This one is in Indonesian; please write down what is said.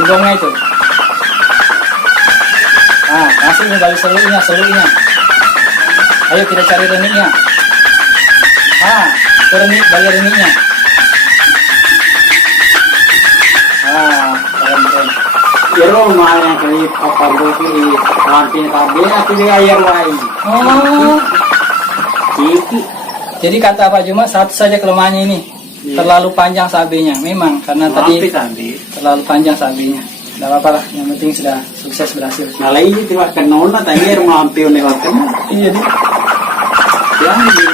Genggongnya itu. Nah, langsung balik seluruhnya. Ayo kita cari reniknya. Renik, balik reniknya. Keren. Ya lumayan kali apa di lantai tadi aku di air lain. Jadi kata Pak Juma, satu saja kelemahannya ini. Iya. Terlalu panjang sabenya. Memang karena tadi terlalu panjang sabenya. Tidak apa-apa lah, yang penting sudah sukses berhasil. Nah ini tiba kenona tanya rumah hampir lewat kan. Iya. Yang di